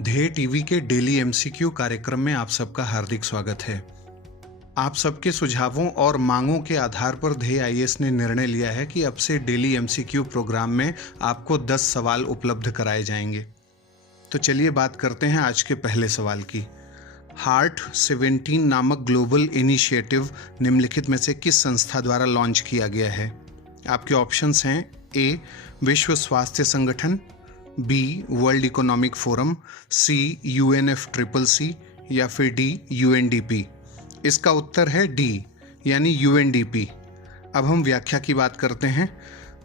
ध्येय टीवी के daily MCQ कार्यक्रम में आप सबका हार्दिक स्वागत है। आप सबके सुझावों और मांगों के आधार पर ध्येय आईएएस ने निर्णय लिया है कि अब से डेली एमसीक्यू प्रोग्राम में आपको 10 सवाल उपलब्ध कराए जाएंगे। तो चलिए बात करते हैं आज के पहले सवाल की। हार्ट 17 नामक ग्लोबल इनिशिएटिव निम्नलिखित में से किस संस्था द्वारा लॉन्च किया गया है? आपके ऑप्शंस हैं ए विश्व स्वास्थ्य संगठन, बी वर्ल्ड इकोनॉमिक फोरम, सी UNFCCC या फिर डी UNDP। इसका उत्तर है डी यानी UNDP। अब हम व्याख्या की बात करते हैं।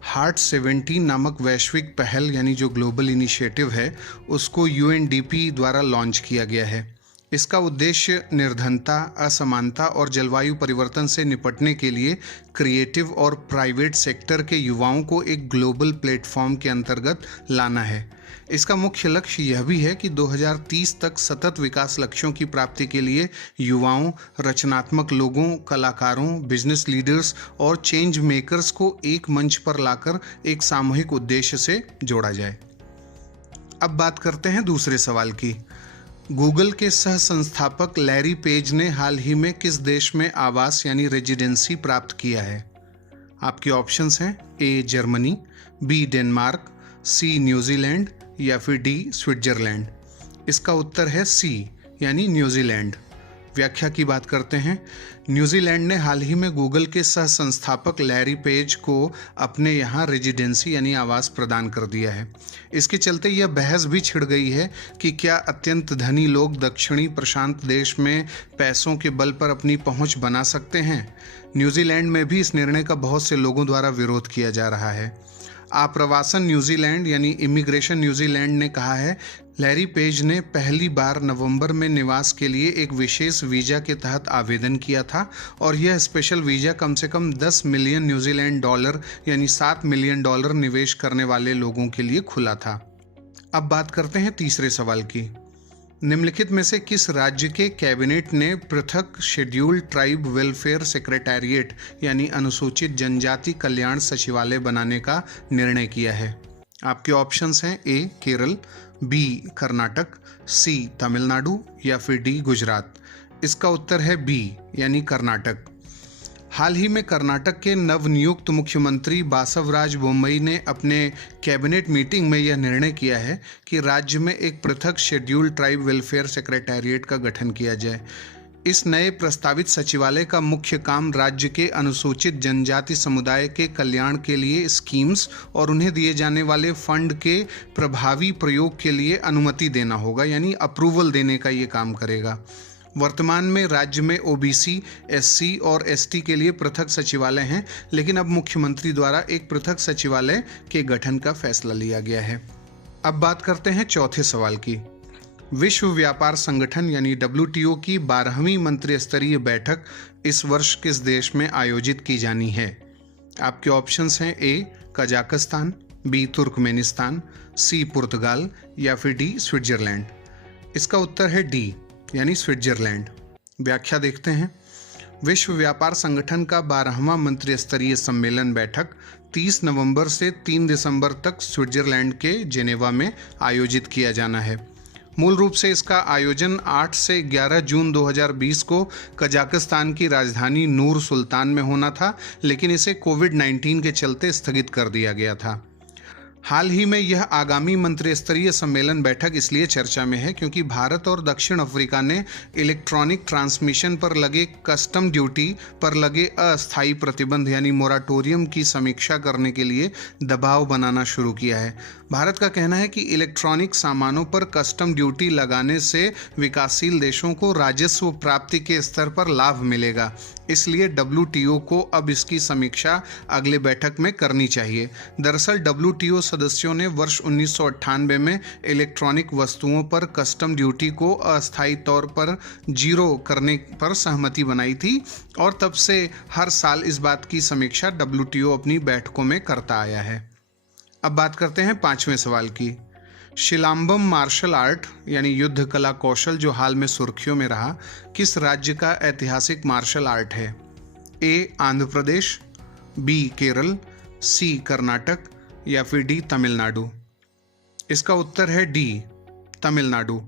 हार्ट 17 नामक वैश्विक पहल यानी जो ग्लोबल इनिशिएटिव है उसको UNDP द्वारा लॉन्च किया गया है। इसका उद्देश्य निर्धनता, असमानता और जलवायु परिवर्तन से निपटने के लिए क्रिएटिव और प्राइवेट सेक्टर के युवाओं को एक ग्लोबल प्लेटफॉर्म के अंतर्गत लाना है। इसका मुख्य लक्ष्य यह भी है कि 2030 तक सतत विकास लक्ष्यों की प्राप्ति के लिए युवाओं, रचनात्मक लोगों, कलाकारों, बिजनेस लीडर्स और चेंज मेकर्स को एक मंच पर लाकर एक सामूहिक उद्देश्य से जोड़ा जाए। अब बात करते हैं दूसरे सवाल की। गूगल के सह संस्थापक लैरी पेज ने हाल ही में किस देश में आवास यानी रेजिडेंसी प्राप्त किया है? आपके ऑप्शंस हैं A Germany, B Denmark, C New Zealand या फिर डी स्विट्जरलैंड। इसका उत्तर है सी यानी न्यूजीलैंड। व्याख्या की बात करते हैं। न्यूजीलैंड ने हाल ही में गूगल के सह संस्थापक लैरी पेज को अपने यहाँ रेजिडेंसी यानी आवास प्रदान कर दिया है। इसके चलते यह बहस भी छिड़ गई है कि क्या अत्यंत धनी लोग दक्षिणी प्रशांत देश में पैसों के बल पर अपनी पहुँच बना सकते हैं। न्यूजीलैंड में भी इस निर्णय का बहुत से लोगों द्वारा विरोध किया जा रहा है। आप्रवासन न्यूजीलैंड यानी इमिग्रेशन न्यूजीलैंड ने कहा है लैरी पेज ने पहली बार नवंबर में निवास के लिए एक विशेष वीज़ा के तहत आवेदन किया था और यह स्पेशल वीज़ा कम से कम 10 मिलियन न्यूजीलैंड डॉलर यानी $7 मिलियन निवेश करने वाले लोगों के लिए खुला था। अब बात करते हैं तीसरे सवाल की। निम्नलिखित में से किस राज्य के कैबिनेट ने पृथक शेड्यूल्ड ट्राइब वेलफेयर सेक्रेटेरिएट यानी अनुसूचित जनजाति कल्याण सचिवालय बनाने का निर्णय किया है? आपके ऑप्शंस हैं ए केरल, बी कर्नाटक, सी तमिलनाडु या फिर डी गुजरात। इसका उत्तर है बी यानी कर्नाटक। हाल ही में कर्नाटक के नवनियुक्त मुख्यमंत्री बासवराज बोम्मई ने अपने कैबिनेट मीटिंग में यह निर्णय किया है कि राज्य में एक पृथक शेड्यूल्ड ट्राइब वेलफेयर सेक्रेटेरिएट का गठन किया जाए। इस नए प्रस्तावित सचिवालय का मुख्य काम राज्य के अनुसूचित जनजाति समुदाय के कल्याण के लिए स्कीम्स और उन्हें दिए जाने वाले फंड के प्रभावी प्रयोग के लिए अनुमति देना होगा यानी अप्रूवल देने का ये काम करेगा। वर्तमान में राज्य में OBC, SC और ST के लिए पृथक सचिवालय हैं, लेकिन अब मुख्यमंत्री द्वारा एक पृथक सचिवालय के गठन का फैसला लिया गया है। अब बात करते हैं चौथे सवाल की। विश्व व्यापार संगठन यानी WTO की 12वीं मंत्रिस्तरीय बैठक इस वर्ष किस देश में आयोजित की जानी है? आपके ऑप्शंस हैं ए कजाकिस्तान, बी तुर्कमेनिस्तान, सी पुर्तगाल या फिर डी स्विट्जरलैंड। इसका उत्तर है डी यानी स्विट्जरलैंड। व्याख्या देखते हैं। विश्व व्यापार संगठन का 12वां मंत्रिस्तरीय सम्मेलन बैठक 30 नवंबर से 3 दिसंबर तक स्विट्जरलैंड के जेनेवा में आयोजित किया जाना है। मूल रूप से इसका आयोजन 8 से 11 जून 2020 को कजाकिस्तान की राजधानी नूर सुल्तान में होना था, लेकिन इसे कोविड-19 के चलते स्थगित कर दिया गया था। हाल ही में यह आगामी मंत्रिस्तरीय सम्मेलन बैठक इसलिए चर्चा में है क्योंकि भारत और दक्षिण अफ्रीका ने इलेक्ट्रॉनिक ट्रांसमिशन पर लगे कस्टम ड्यूटी पर लगे अस्थायी प्रतिबंध यानी मोराटोरियम की समीक्षा करने के लिए दबाव बनाना शुरू किया है। भारत का कहना है कि इलेक्ट्रॉनिक सामानों पर कस्टम ड्यूटी लगाने से विकासशील देशों को राजस्व प्राप्ति के स्तर पर लाभ मिलेगा, इसलिए WTO को अब इसकी समीक्षा अगले बैठक में करनी चाहिए। दरअसल WTO सदस्यों ने वर्ष 1998 में इलेक्ट्रॉनिक वस्तुओं पर कस्टम ड्यूटी को अस्थायी तौर पर जीरो करने पर सहमति बनाई थी और तब से हर साल इस बात की समीक्षा WTO अपनी बैठकों में करता आया है। अब बात करते हैं पांचवें सवाल की। शिलांबम मार्शल आर्ट यानी युद्ध कला कौशल जो हाल में सुर्खियों में रहा, किस राज्य का ऐतिहासिक मार्शल आर्ट है? ए आंध्र प्रदेश, बी केरल, सी कर्नाटक या फिर डी तमिलनाडु। इसका उत्तर है डी तमिलनाडु।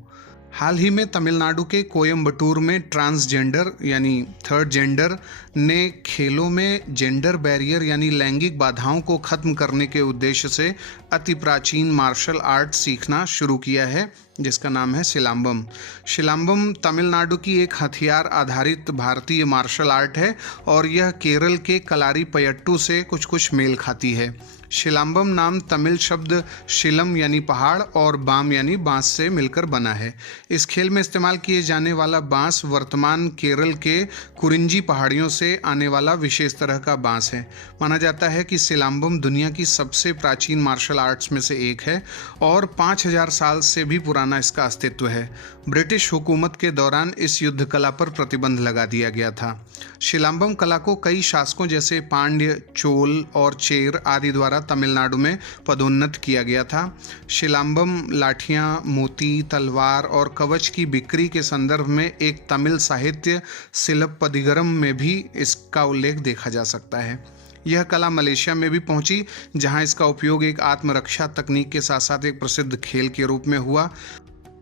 हाल ही में तमिलनाडु के कोयम्बटूर में ट्रांसजेंडर यानी थर्ड जेंडर ने खेलों में जेंडर बैरियर यानी लैंगिक बाधाओं को खत्म करने के उद्देश्य से अति प्राचीन मार्शल आर्ट सीखना शुरू किया है, जिसका नाम है सिलाम्बम। सिलाम्बम तमिलनाडु की एक हथियार आधारित भारतीय मार्शल आर्ट है और यह केरल के कलारी पयट्टू से कुछ मेल खाती है। शिलाम्बम नाम तमिल शब्द शिलम यानी पहाड़ और बाम यानी बांस से मिलकर बना है। इस खेल में इस्तेमाल किए जाने वाला बांस वर्तमान केरल के कुरिंजी पहाड़ियों से आने वाला विशेष तरह का बांस है। माना जाता है कि सिलाम्बम दुनिया की सबसे प्राचीन मार्शल आर्ट्स में से एक है और 5000 साल से भी पुराना इसका अस्तित्व है। ब्रिटिश हुकूमत के दौरान इस युद्ध कला पर प्रतिबंध लगा दिया गया था। शिलाम्बम कला को कई शासकों जैसे पांड्य, चोल और चेर आदि द्वारा तमिलनाडु में पदोन्नत किया गया था। शिलाम्बम लाठियां, मोती, तलवार और कवच की बिक्री के संदर्भ में एक तमिल साहित्य सिलप्पदिगरम में भी इसका उल्लेख देखा जा सकता है। यह कला मलेशिया में भी पहुंची, जहां इसका उपयोग एक आत्मरक्षा तकनीक के साथ साथ एक प्रसिद्ध खेल के रूप में हुआ।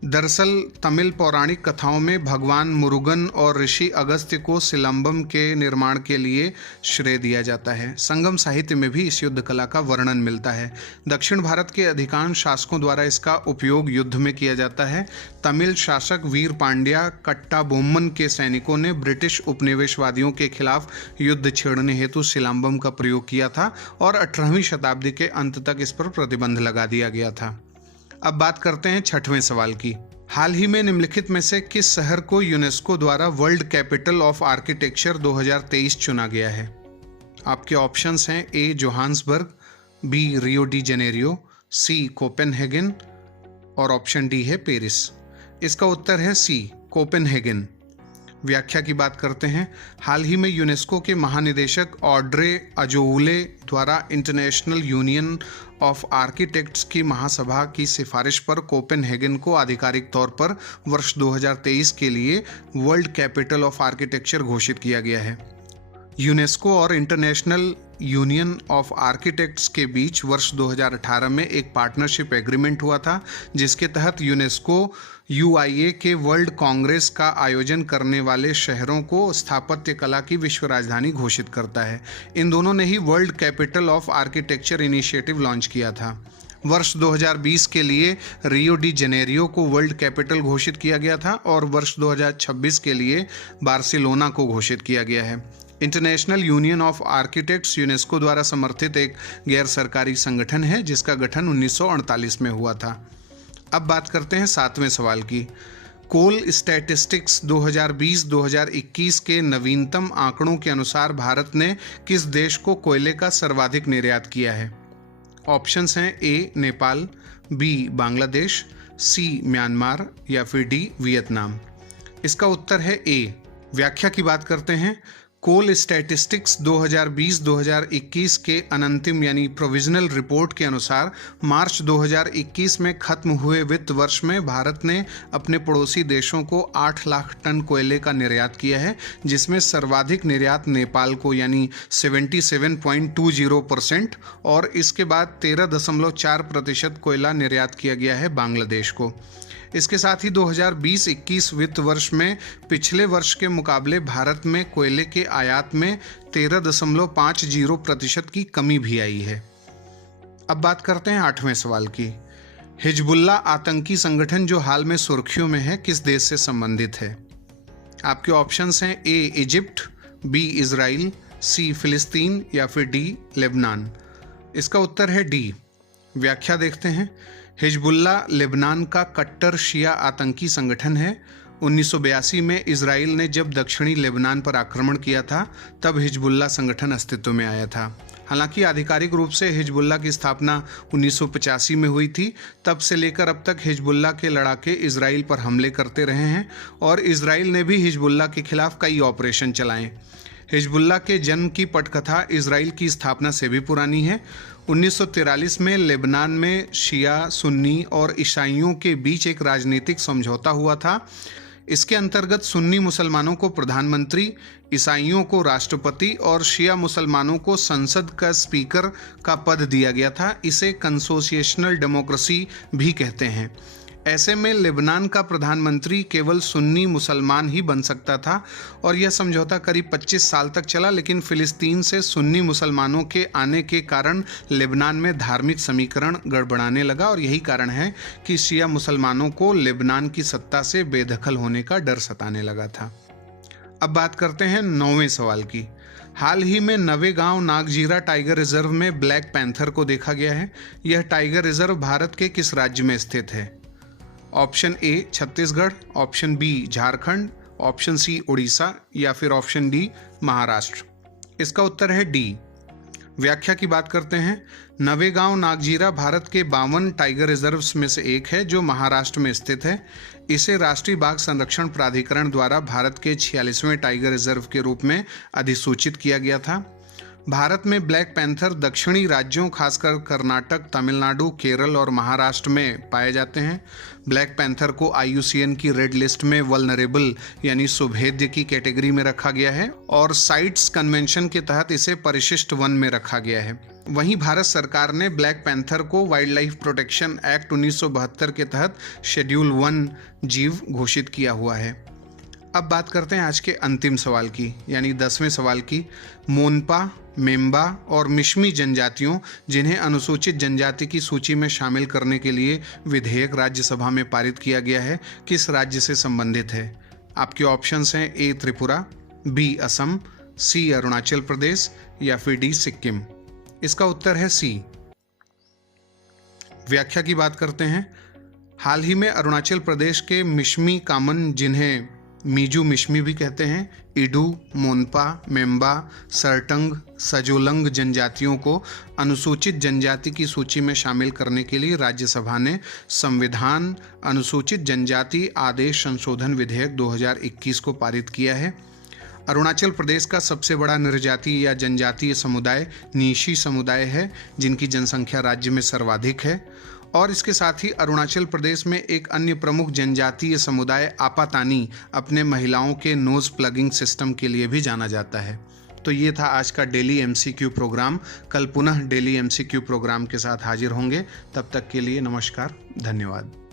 दरअसल तमिल पौराणिक कथाओं में भगवान मुरुगन और ऋषि अगस्त्य को सिलम्बम के निर्माण के लिए श्रेय दिया जाता है। संगम साहित्य में भी इस युद्ध कला का वर्णन मिलता है। दक्षिण भारत के अधिकांश शासकों द्वारा इसका उपयोग युद्ध में किया जाता है। तमिल शासक वीर पांड्या कट्टाबोम्मन के सैनिकों ने ब्रिटिश उपनिवेशवादियों के खिलाफ युद्ध छेड़ने हेतु सिलम्बम का प्रयोग किया था और 18वीं शताब्दी के अंत तक इस पर प्रतिबंध लगा दिया गया था। अब बात करते हैं 6वें सवाल की। हाल ही में निम्नलिखित में से किस शहर को यूनेस्को द्वारा वर्ल्ड कैपिटल ऑफ आर्किटेक्चर 2023 चुना गया है? आपके ऑप्शंस हैं A Johannesburg, B Rio de Janeiro, C Copenhagen और ऑप्शन डी है पेरिस। इसका उत्तर है सी कोपेनहेगन। व्याख्या की बात करते हैं। हाल ही में यूनेस्को के महानिदेशक ऑड्रे अजोउले द्वारा इंटरनेशनल यूनियन ऑफ आर्किटेक्ट्स की महासभा की सिफारिश पर कोपेनहेगन को आधिकारिक तौर पर वर्ष 2023 के लिए वर्ल्ड कैपिटल ऑफ आर्किटेक्चर घोषित किया गया है। यूनेस्को और इंटरनेशनल यूनियन ऑफ आर्किटेक्ट्स के बीच वर्ष 2018 में एक पार्टनरशिप एग्रीमेंट हुआ था, जिसके तहत यूनेस्को UIA के वर्ल्ड कांग्रेस का आयोजन करने वाले शहरों को स्थापत्य कला की विश्व राजधानी घोषित करता है। इन दोनों ने ही world capital of architecture initiative launch किया था। वर्ष 2020 के लिए रियो डी जेनेरियो को वर्ल्ड कैपिटल घोषित किया गया था और वर्ष 2026 के लिए बार्सिलोना को घोषित किया गया है। International union of architects UNESCO द्वारा समर्थित एक गैर सरकारी संगठन है, जिसका गठन 1948 में हुआ था। अब बात करते हैं 7वें सवाल की। कोल स्टैटिस्टिक्स 2020-2021 के नवीनतम आंकड़ों के अनुसार भारत ने किस देश को कोयले का सर्वाधिक निर्यात किया है? ऑप्शंस हैं ए नेपाल, बी बांग्लादेश, सी म्यांमार या फिर डी वियतनाम। इसका उत्तर है ए। व्याख्या की बात करते हैं। कोल स्टैटिस्टिक्स 2020-2021 के अनंतिम यानी प्रोविजनल रिपोर्ट के अनुसार मार्च 2021 में खत्म हुए वित्त वर्ष में भारत ने अपने पड़ोसी देशों को 8 लाख टन कोयले का निर्यात किया है, जिसमें सर्वाधिक निर्यात नेपाल को यानी 77.20% और इसके बाद 13.4% कोयला निर्यात किया गया है बांग्लादेश को। इसके साथ ही 2020-21 वित्त वर्ष में पिछले वर्ष के मुकाबले भारत में कोयले के आयात में 13.50% की कमी भी आई है। अब बात करते हैं 8वें सवाल की। हिजबुल्लाह आतंकी संगठन जो हाल में सुर्खियों में है, किस देश से संबंधित है? आपके ऑप्शंस हैं ए इजिप्ट, बी इजराइल, सी फिलिस्तीन या फिर डी लेबनान। इसका उत्तर है डी। व्याख्या देखते हैं। हिजबुल्लाह लेबनान का कट्टर शिया आतंकी संगठन है। 1982 में इजराइल ने जब दक्षिणी लेबनान पर आक्रमण किया था, तब हिजबुल्लाह संगठन अस्तित्व में आया था। हालांकि आधिकारिक रूप से हिजबुल्लाह की स्थापना 1985 में हुई थी। तब से लेकर अब तक हिजबुल्लाह के लड़ाके इजराइल पर हमले करते रहे हैं और इजराइल ने भी हिजबुल्लाह के खिलाफ कई ऑपरेशन चलाए। हिजबुल्लाह के जन्म की पटकथा इजराइल की स्थापना से भी पुरानी है। 1943 में लेबनान में शिया, सुन्नी और ईसाइयों के बीच एक राजनीतिक समझौता हुआ था। इसके अंतर्गत सुन्नी मुसलमानों को प्रधानमंत्री, ईसाइयों को राष्ट्रपति और शिया मुसलमानों को संसद का स्पीकर का पद दिया गया था। इसे कंसोसिएशनल डेमोक्रेसी भी कहते हैं। ऐसे में लेबनान का प्रधानमंत्री केवल सुन्नी मुसलमान ही बन सकता था और यह समझौता करीब 25 साल तक चला, लेकिन फिलिस्तीन से सुन्नी मुसलमानों के आने के कारण लेबनान में धार्मिक समीकरण गड़बड़ाने लगा और यही कारण है कि शिया मुसलमानों को लेबनान की सत्ता से बेदखल होने का डर सताने लगा था। अब बात करते हैं 9वें सवाल की। हाल ही में नवेगांव नागजीरा टाइगर रिजर्व में ब्लैक पैंथर को देखा गया है। यह टाइगर रिजर्व भारत के किस राज्य में स्थित है? Option A Chhattisgarh, option B Jharkhand, option C Orissa या फिर ऑप्शन डी महाराष्ट्र। इसका उत्तर है डी। व्याख्या की बात करते हैं। नवेगांव नागजीरा भारत के 52 टाइगर रिजर्व्स में से एक है जो महाराष्ट्र में स्थित है। इसे राष्ट्रीय बाघ संरक्षण प्राधिकरण द्वारा भारत के 46वें टाइगर रिजर्व के रूप में अधिसूचित किया गया था। भारत में ब्लैक पैंथर दक्षिणी राज्यों खासकर कर्नाटक, तमिलनाडु, केरल और महाराष्ट्र में पाए जाते हैं। ब्लैक पैंथर को IUCN की रेड लिस्ट में वल्नरेबल यानी सुभेद्य की कैटेगरी में रखा गया है और साइट्स कन्वेंशन के तहत इसे परिशिष्ट वन में रखा गया है। वहीं भारत सरकार ने ब्लैक पैंथर को वाइल्ड लाइफ प्रोटेक्शन एक्ट 1972 के तहत शेड्यूल 1 जीव घोषित किया हुआ है। अब बात करते हैं आज के अंतिम सवाल की, यानी 10वें सवाल की। मोनपा, मेम्बा और मिश्मी जनजातियों, जिन्हें अनुसूचित जनजाति की सूची में शामिल करने के लिए विधेयक राज्यसभा में पारित किया गया है, किस राज्य से संबंधित है? आपके ऑप्शंस हैं ए त्रिपुरा, बी असम, सी अरुणाचल प्रदेश या फिर डी सिक्किम। इसका उत्तर है सी। व्याख्या की बात करते हैं। हाल ही में अरुणाचल प्रदेश के मिश्मी कामन, जिन्हें मीजू मिश्मी भी कहते हैं, इडू, मोनपा, मेम्बा, सरटंग, सजोलंग जनजातियों को अनुसूचित जनजाति की सूची में शामिल करने के लिए राज्यसभा ने संविधान अनुसूचित जनजाति आदेश संशोधन विधेयक 2021 को पारित किया है। अरुणाचल प्रदेश का सबसे बड़ा निर्जातीय या जनजातीय समुदाय नीशी समुदाय है, जिनकी जनसंख्या राज्य में सर्वाधिक है। और इसके साथ ही अरुणाचल प्रदेश में एक अन्य प्रमुख जनजातीय समुदाय आपातानी अपने महिलाओं के नोज प्लगिंग सिस्टम के लिए भी जाना जाता है। तो ये था आज का डेली MCQ प्रोग्राम। कल पुनः डेली MCQ प्रोग्राम के साथ हाजिर होंगे। तब तक के लिए नमस्कार, धन्यवाद।